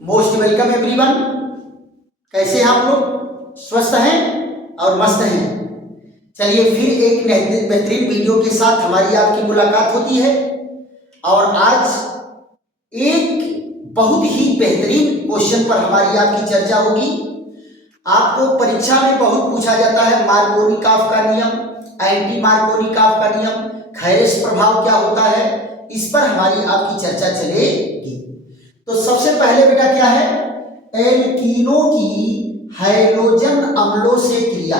Most welcome everyone. कैसे हैं आप लोग? स्वस्थ हैं और मस्त हैं। चलिए फिर एक बेहतरीन वीडियो के साथ हमारी आपकी मुलाकात होती है और आज एक बहुत ही बेहतरीन क्वेश्चन पर हमारी आपकी चर्चा होगी। आपको परीक्षा में बहुत पूछा जाता है मार्कोनिकॉफ का नियम, एंटी मार्कोनिकॉफ का नियम, खैरेस प्रभाव क्या होता है, इस पर हमारी आपकी चर्चा चलेगी। तो सबसे पहले बेटा क्या है, एल्कीनों की हाइड्रोजन अम्लों से क्रिया।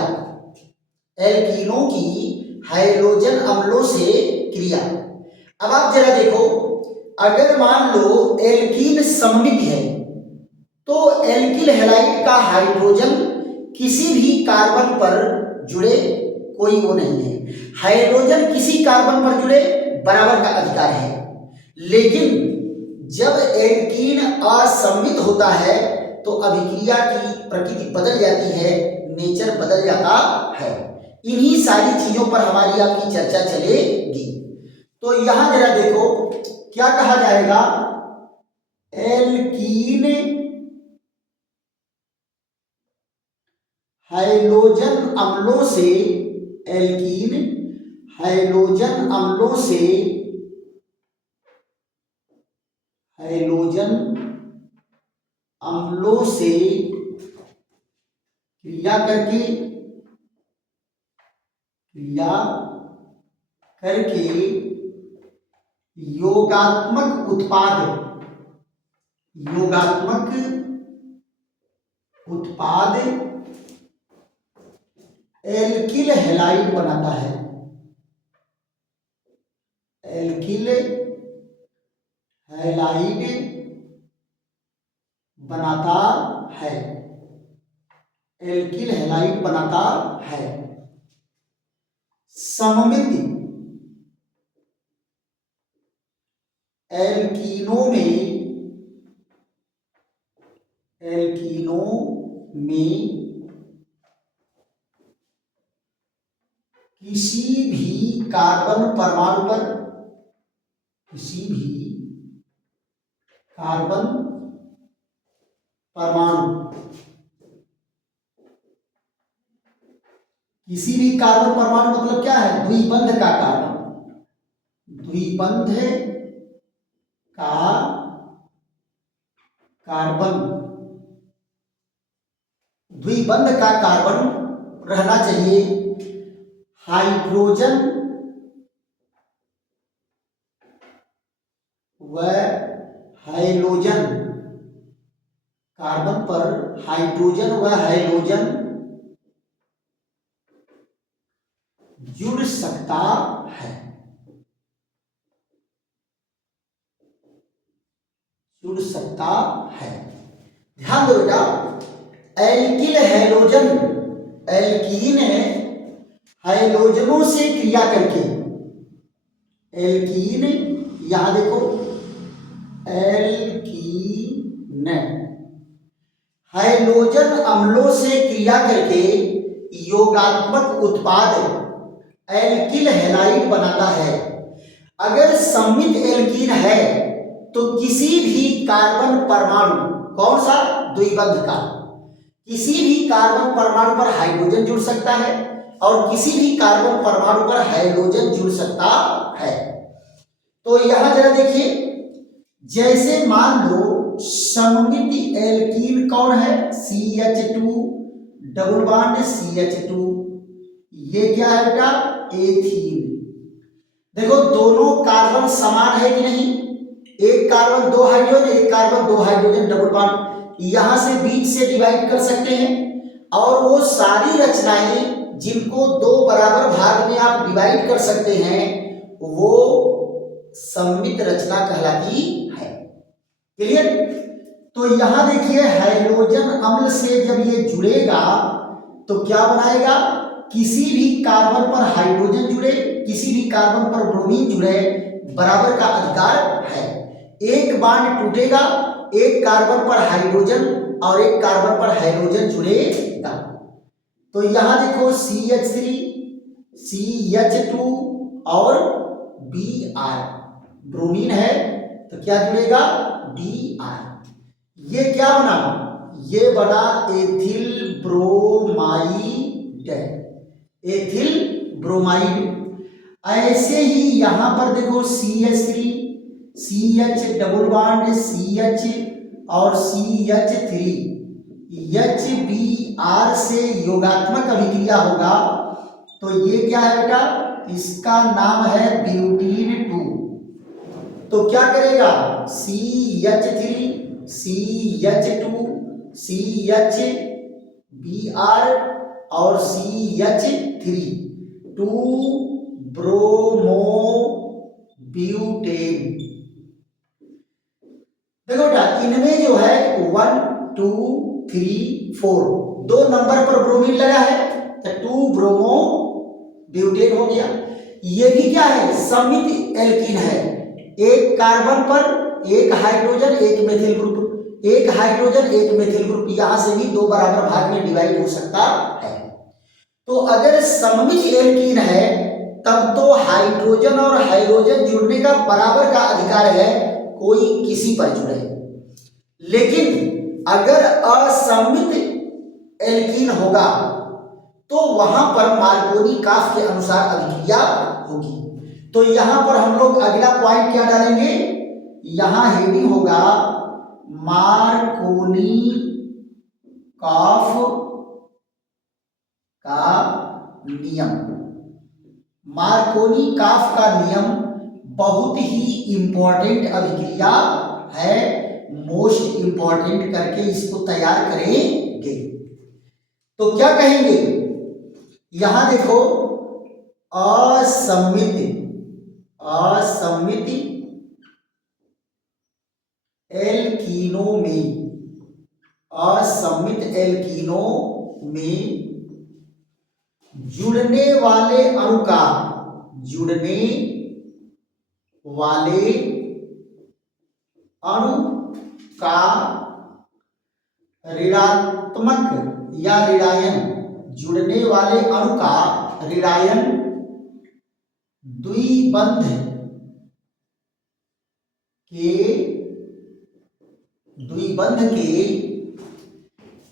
एल्कीनों की हाइड्रोजन अम्लों से क्रिया। अब आप जरा देखो, अगर मान लो एल्कीन सममित है तो एल्किल हैलाइड का हाइड्रोजन किसी भी कार्बन पर जुड़े कोई वो नहीं है। हाइड्रोजन किसी कार्बन पर जुड़े बराबर का अधिकार है, लेकिन जब एल्कीन असममित होता है तो अभिक्रिया की प्रकृति बदल जाती है, नेचर बदल जाता है। इन्हीं सारी चीजों पर हमारी आपकी चर्चा चलेगी। तो यहां जरा देखो क्या कहा जाएगा, एल्कीन हाइड्रोजन अम्लों से, एल्कीन हाइड्रोजन अम्लों से, हाइड्रोजन अम्लों से क्रिया करके योगात्मक उत्पाद एल्किल हैलाइड बनाता है। एल्किल हैलाइड बनाता है। एल्किल हैलाइड बनाता है। सममित एल्कीनों में किसी भी कार्बन परमाणु पर, किसी भी कार्बन परमाणु मतलब क्या है, द्विबंध का कार्बन, द्विबंध का कार्बन, द्विबंध का कार्बन रहना चाहिए। हाइड्रोजन व हाइड्रोजन, कार्बन पर हाइड्रोजन व हाइड्रोजन जुड़ सकता है, जुड़ सकता है। ध्यान दो बेटा, एल्किल हाइड्रोजन, एल्कीन हाइड्रोजनों से क्रिया करके, एल्कीन, यहां देखो एल्कीन हाइड्रोजन अम्लों से क्रिया करके योगात्मक उत्पाद एल्किल हैलाइड बनाता है। अगर सममित एल्कीन है तो किसी भी कार्बन परमाणु, कौन सा, द्विबंध का, किसी भी कार्बन परमाणु पर हाइड्रोजन जुड़ सकता है और किसी भी कार्बन परमाणु पर हाइड्रोजन जुड़ सकता है। तो यहां जरा देखिए, जैसे मान लो सममित एल्कीन कौन है, CH2 डबल बॉन्ड CH2, ये क्या है बेटा, एथीन। देखो दोनों कार्बन समान है कि नहीं, एक कार्बन दो हाइड्रोजन, एक कार्बन दो हाइड्रोजन डबल बॉन्ड, यहां से बीच से डिवाइड कर सकते हैं और वो सारी रचनाएं जिनको दो बराबर भाग में आप डिवाइड कर सकते हैं वो सममित रचना कहलाती है। क्लियर? तो यहां देखिए हाइड्रोजन अम्ल से जब ये जुड़ेगा तो क्या बनाएगा, किसी भी कार्बन पर हाइड्रोजन जुड़े, किसी भी कार्बन पर ब्रोमीन जुड़े, बराबर का अधिकार है। एक बॉन्ड टूटेगा, एक कार्बन पर हाइड्रोजन और एक कार्बन पर हाइड्रोजन जुड़ेगा। तो यहां देखो CH3, CH2 और Br, ब्रोमीन है तो क्या जुड़ेगा, Br। ये क्या बना, ये बना एथिल ब्रोमाइड, एथिल ब्रोमाइड। ऐसे ही यहां पर देखो CH3, CH double bond CH और CH3, HBr से योगात्मक अभिक्रिया होगा तो ये क्या है बेटा, इसका नाम है ब्यूटीन 2। तो क्या करेगा, CH3 CH2 CHBr और CH3 2 ब्रोमोब्यूटेन। देखो बेटा इनमें जो है 1 2 3 4 दो नंबर पर ब्रोमीन लगा है तो 2 ब्रोमोब्यूटेन हो गया। ये भी क्या है, सममित एल्कीन है, एक कार्बन पर एक हाइड्रोजन एक मेथिल ग्रुप, एक हाइड्रोजन एक मेथिल ग्रुप, यहां से भी दो बराबर भाग में डिवाइड हो सकता है। तो अगर सममित एल्कीन है तब तो हाइड्रोजन और हाइड्रोजन जुड़ने का बराबर का अधिकार है, कोई किसी पर जुड़े। लेकिन अगर असममित एल्कीन होगा तो वहां पर मार्कोनी काफ के अनुसार अभिक्रिया होगी। तो यहां पर हम लोग अगला पॉइंट क्या डालेंगे, यहां हेडिंग होगा मार्कोनी काफ का नियम। मार्कोनी काफ का नियम बहुत ही इंपॉर्टेंट अभिक्रिया है, मोस्ट इंपॉर्टेंट करके इसको तैयार करेंगे। तो क्या कहेंगे, यहां देखो असममित एल्कीनों में, असममित एल्कीनों में जुड़ने वाले अणु का, जुड़ने वाले अणु का ऋणात्मक या ऋणायन, जुड़ने वाले अणु का ऋणायन द्विबंध के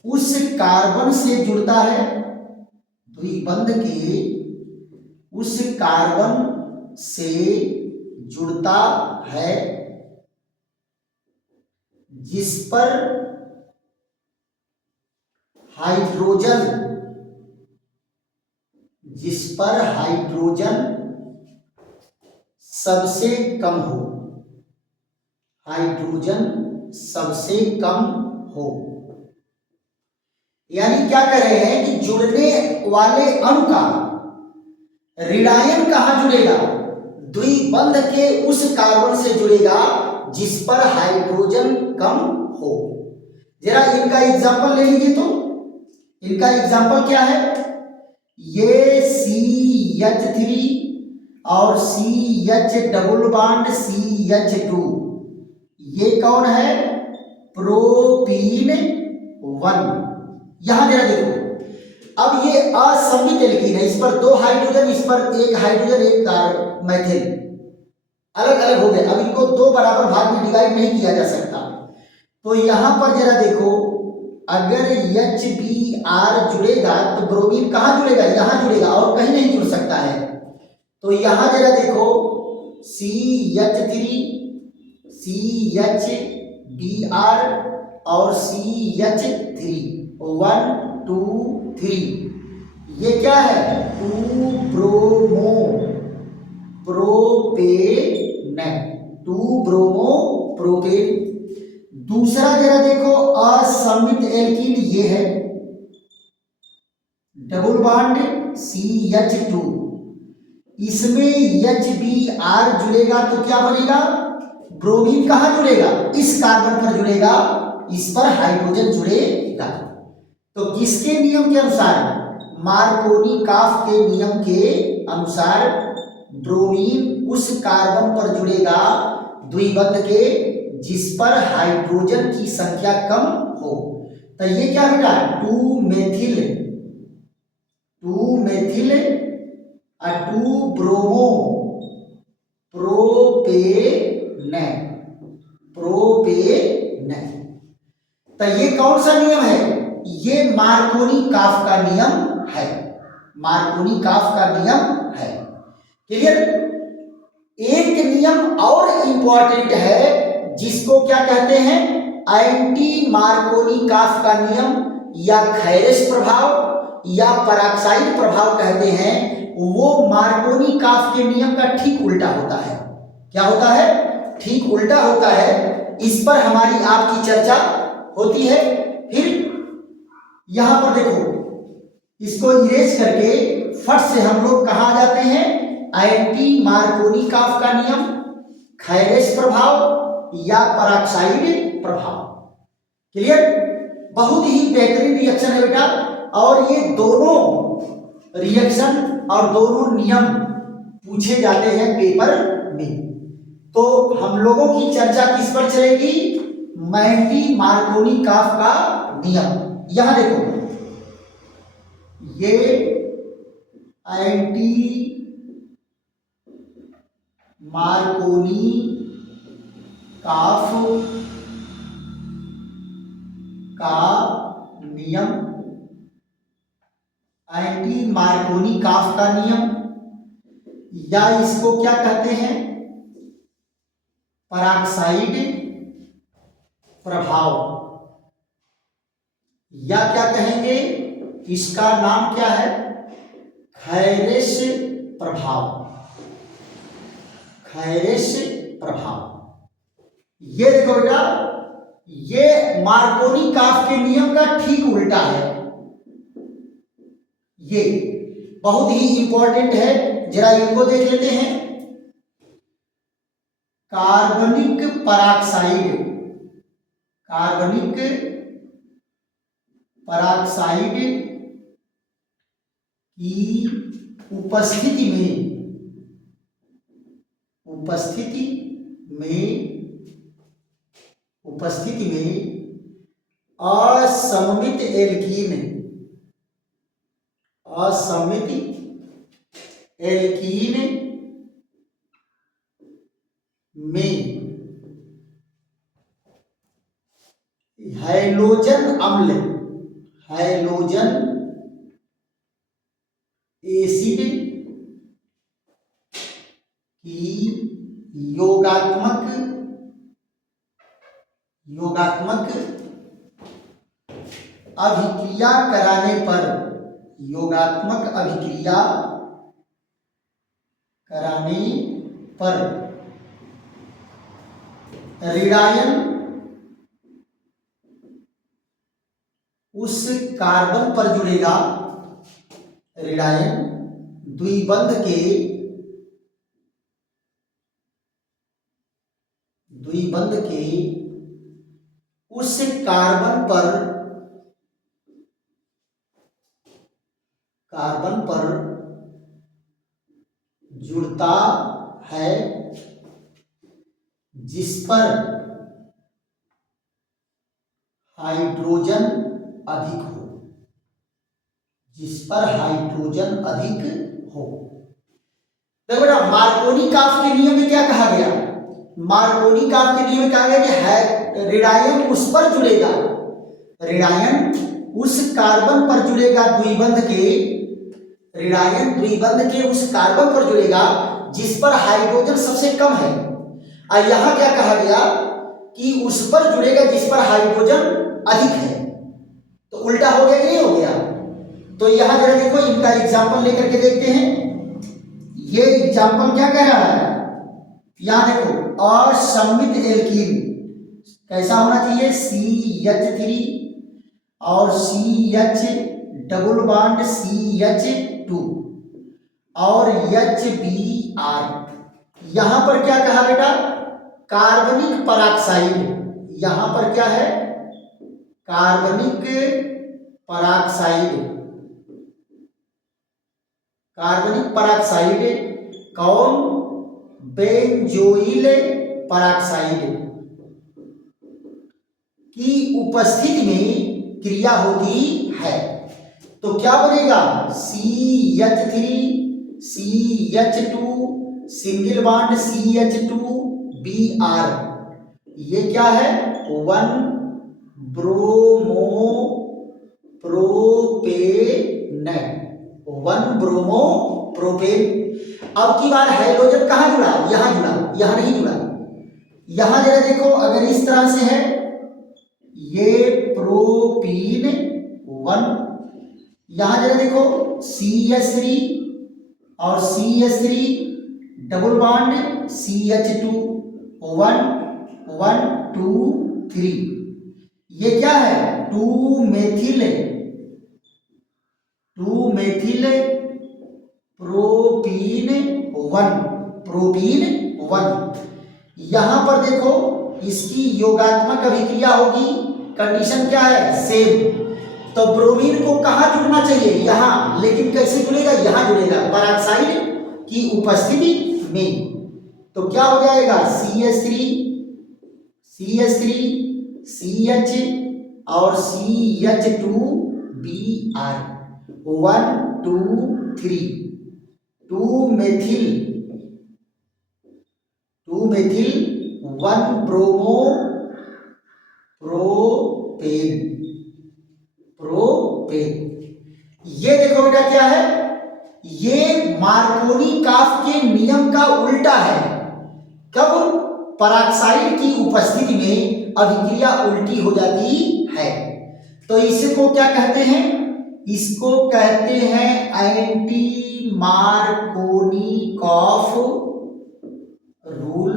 उस कार्बन से जुड़ता है, द्विबंध के उस कार्बन से जुड़ता है जिस पर हाइड्रोजन सबसे कम हो, हाइड्रोजन सबसे कम हो। यानी क्या कह रहे हैं कि जुड़ने वाले अणु का ऋणायन कहां जुड़ेगा, द्विबंध के उस कार्बन से जुड़ेगा जिस पर हाइड्रोजन कम हो। जरा इनका एग्जांपल ले लीजिए, तो इनका एग्जांपल क्या है, ये CH3 और CH डबल बॉन्ड CH2, ये कौन है, प्रोपीन 1। यहां जरा देखो, अब ये असममित एल्कीन है, इस पर दो हाइड्रोजन, इस पर एक हाइड्रोजन एक मेथिल, अलग अलग हो गए। अब इनको दो बराबर भाग में डिवाइड नहीं किया जा सकता। तो यहां पर जरा देखो, अगर HBr जुड़ेगा तो ब्रोमीन कहां जुड़ेगा, यहां जुड़ेगा और कहीं नहीं जुड़ सकता है। तो यहां जरा देखो CH3 CHBr और CH3 1 2 3, ये क्या है, 2 ब्रोमोप्रोपेन। दूसरा जरा देखो असममित एल्कीन, ये है डबल बॉन्ड CH2, इसमें HBr जुड़ेगा तो क्या बनेगा, ब्रोमीन कहां जुड़ेगा, इस कार्बन पर जुड़ेगा, इस पर हाइड्रोजन जुड़ेगा। तो किसके नियम के अनुसार, मार्कोनी काफ के नियम के अनुसार ब्रोमीन उस कार्बन पर जुड़ेगा द्विबंध के जिस पर हाइड्रोजन की संख्या कम हो। तो ये क्या बेटा, 2 मेथिल 2 ब्रोमोप्रोपेन। तो ये कौन सा नियम है? ये मार्कोनी काफ का नियम है, मार्कोनी काफ का नियम है। क्लियर? एक नियम और इंपॉर्टेंट है जिसको क्या कहते हैं? एंटी मार्कोनी काफ का नियम या खैरेस प्रभाव या पराक्साइड प्रभाव कहते हैं। वो मार्कोनी काफ के नियम का ठीक उल्टा होता है। क्या होता है? ठीक उल्टा होता है। इस पर हमारी आपकी चर्चा होती है। फिर यहां पर देखो, इसको इरेज करके फट से हम लोग कहां आ जाते हैं? एंटी मार्कोनी काफ का नियम, खैरेस प्रभाव या पराक्साइड प्रभाव। क्लियर? बहुत ही बेहतरीन रिएक्शन है बेटा, और ये दोनों रिएक्शन और दोनों नियम पूछे जाते हैं पेपर में। तो हम लोगों की चर्चा किस पर चलेगी? एंटी मार्कोनी काफ का नियम। यहां देखो, ये एंटी मार्कोनी काफ का नियम, एंटी मार्कोनी काफ का नियम, या इसको क्या कहते हैं? पराक्साइड प्रभाव, या क्या कहेंगे? इसका नाम क्या है? खैरेस प्रभाव, खैरेस प्रभाव। ये देखो बेटा, ये मार्कोनी काफ के नियम का ठीक उल्टा है। ये बहुत ही इंपॉर्टेंट है, जरा इनको देख लेते हैं। कार्बनिक पराक्साइड, कार्बनिक पराक्साइड की उपस्थिति में, उपस्थिति में असममित एल्कीन, असममित एल्कीन में हैलोजन अम्ल, हैलोजन एसिड की योगात्मक अभिक्रिया कराने पर, योगात्मक अभिक्रिया कराने पर ऋणायन उस कार्बन पर जुड़ेगा, ऋणायन द्विबंध के उस कार्बन पर जुड़ता है जिस पर हाइड्रोजन अधिक हो, जिस पर हाइड्रोजन अधिक हो। देखो बेटा, मार्कोनी काफ के नियम में क्या कहा गया? मार्कोनी काफ के नियम में कहा गया कि ऋणायन उस पर जुड़ेगा, ऋणायन उस कार्बन पर जुड़ेगा द्विबंध के, ऋणायन द्विबंध के उस कार्बन पर जुड़ेगा जिस पर हाइड्रोजन सबसे कम है। और यहां क्या कहा गया कि उस पर जुड़ेगा जिस पर हाइड्रोजन अधिक है। तो उल्टा हो गया कि नहीं हो गया? तो यहां जरा देखो, इनका एग्जाम्पल लेकर के देखते हैं। ये एग्जाम्पल क्या कह रहा है? यहां देखो, असममित एल्कीन कैसा होना चाहिए? CH3 और CH डबल बॉन्ड CH2 और HBr। यहां पर क्या कहा बेटा? कार्बनिक पराक्साइड। यहां पर क्या है? कार्बनिक पराक्साइड, कार्बनिक पराक्साइड कौन? बेंजोइल पराक्साइड की उपस्थिति में क्रिया होती है। तो क्या बनेगा? CH3 CH2 single bond CH2 Br। ये क्या है? 1 ब्रोमो प्रोपेन, 1 ब्रोमो प्रोपेन। अब की बार हाइड्रोजन कहाँ जुड़ा, यहां जुड़ा, यहां नहीं जुड़ा। यहां जरा देखो, अगर इस तरह से है, ये प्रोपीन 1, यहां जरा देखो CH3 और CH3 डबल बॉन्ड CH2 1 1 2 3, ये क्या है 2 मेथिल प्रोपीन 1, प्रोपीन 1। यहां पर देखो इसकी योगात्मक अभिक्रिया होगी, कंडीशन क्या है सेम। तो ब्रोमीन को कहां जुड़ना चाहिए, यहां, लेकिन कैसे जुड़ेगा, यहां जुड़ेगा पेरोक्साइड की उपस्थिति में। तो क्या हो जाएगा CH3 CH और CH2 Br 1 2 3, 2 methyl 1 bromo propane. ये देखो बेटा क्या है, ये मार्कोनी काफ के नियम का उल्टा है। कब पेरोक्साइड की उपस्थिति में अभिक्रिया उल्टी हो जाती है। तो इसको क्या कहते हैं, इसको कहते हैं एंटी मार्कोनी काफ रूल,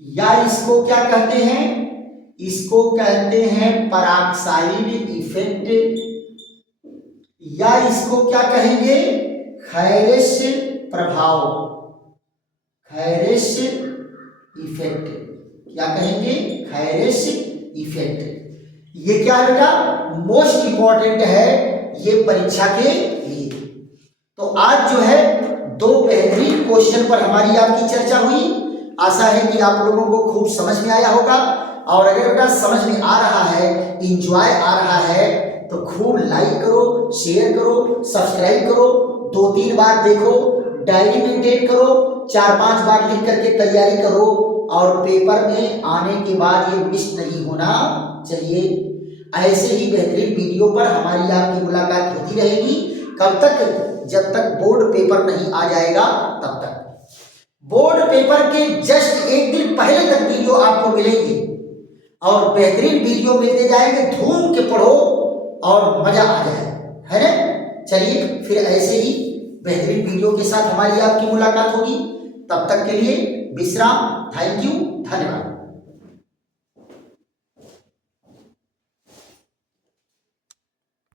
या इसको क्या कहते हैं, इसको कहते हैं पेरोक्साइड इफेक्ट, या इसको क्या कहेंगे खैरिश प्रभाव, खैरिश इफेक्ट। क्या कहेंगे, खैरिश इफेक्ट। ये क्या है बेटा, मोस्ट इंपॉर्टेंट है ये परीक्षा के लिए। तो आज जो है 2 बेहतरीन क्वेश्चन पर हमारी आपकी चर्चा हुई। आशा है कि आप लोगों को खूब समझ में आया होगा, और अगर बेटा समझ में आ रहा है, इंजॉय आ रहा है, तो खूब लाइक करो, शेयर करो, सब्सक्राइब करो, 2-3 बार देखो, डायरी मेंटेन करो, 4-5 बार लिख करके तैयारी करो, और पेपर में आने के बाद ये मिस नहीं होना चाहिए। ऐसे ही बेहतरीन वीडियो पर हमारी आपकी मुलाकात होती रहेगी। कब तक, जब तक बोर्ड पेपर नहीं आ जाएगा तब तक। बोर्ड पेपर के जस्ट 1 दिन पहले तक वीडियो आपको मिलेगी, और बेहतरीन वीडियो मिलते जाएंगे। धूम के पढ़ो और मजा आ जाए, है ना। चलिए फिर ऐसे ही बेहतरीन वीडियो के साथ हमारी आपकी मुलाकात होगी। तब तक के लिए विश्राम। थैंक यू, धन्यवाद।